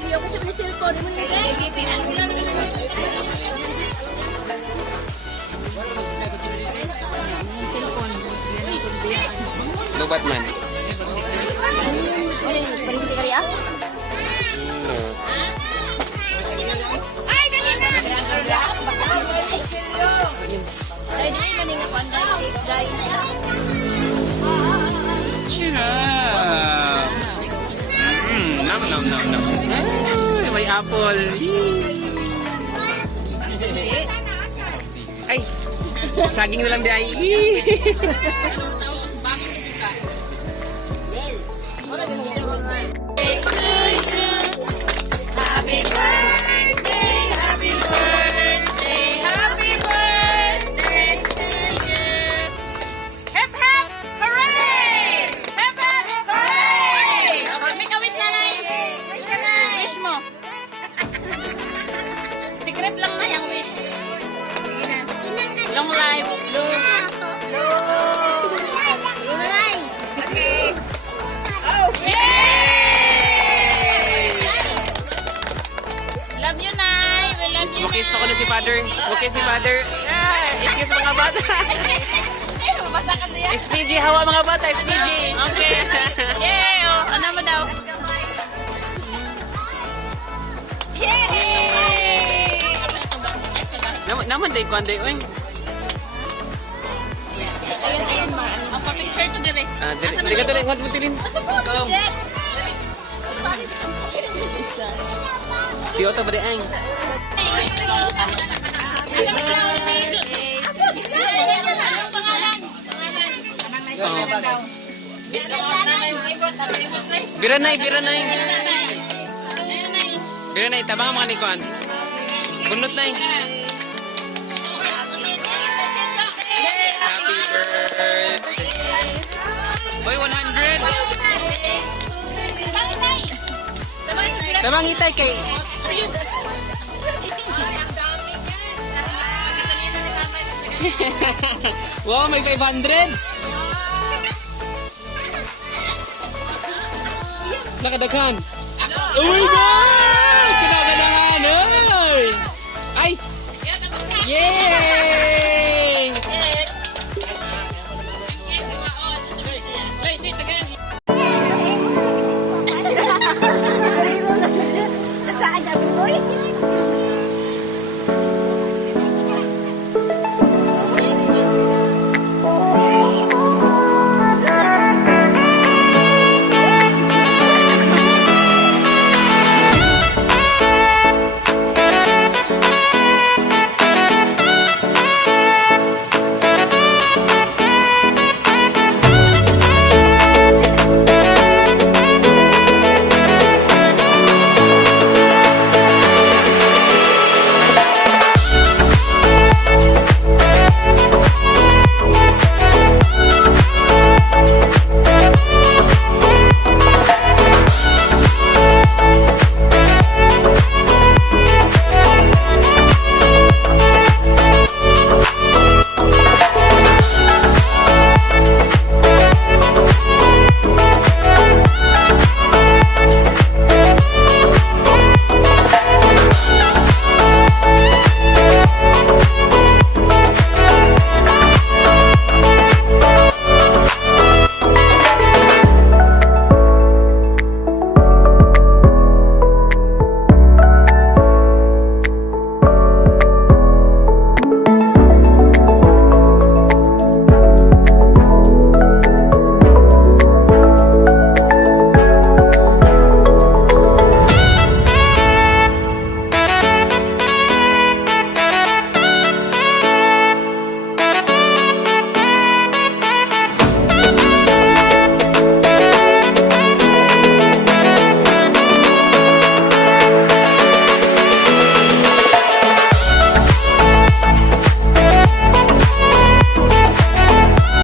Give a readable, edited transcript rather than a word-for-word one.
Sige, ako sa cellphone mo yun. Cellphone. Lubat man. Paling hindi kari ah? Ay, dali na! Ay, dali na nga panday. Sarap! Nam, nam, nam, nam. Ay, may apple. Ay, saging na lang di ay. Happy birthday, happy birthday, happy birthday to you. Hep hep, hooray! Hep hep, hooray! Okay, make a wish na na. Wish ka na. Wish mo. Secret lang na yung wish. Long life, long. Long life. Okay. Oh, yay! Love you, Nay. We love you, Mukis pa ko na si Father. Mukis si Father. Excuse mga bata. Ay, basta ka na yan. SPG, hawa mga bata. SPG. Okay. Yay! Oh, ano mo daw? Yay! Naman day ko anday. Uy. Ayun, Mar. Ang pa-picture to dire. Dili ka dili. Ngat mo tilin. Tiyoto ba di ay? Biranay, biranay. Biranay, tabang mga nikuan. Bunot na Happy birthday. Boy, 100. Tabang itay kay. Wow, may 500. Nakadaghan. Oh my God! Kinaganahan, ay! Ay! Yay!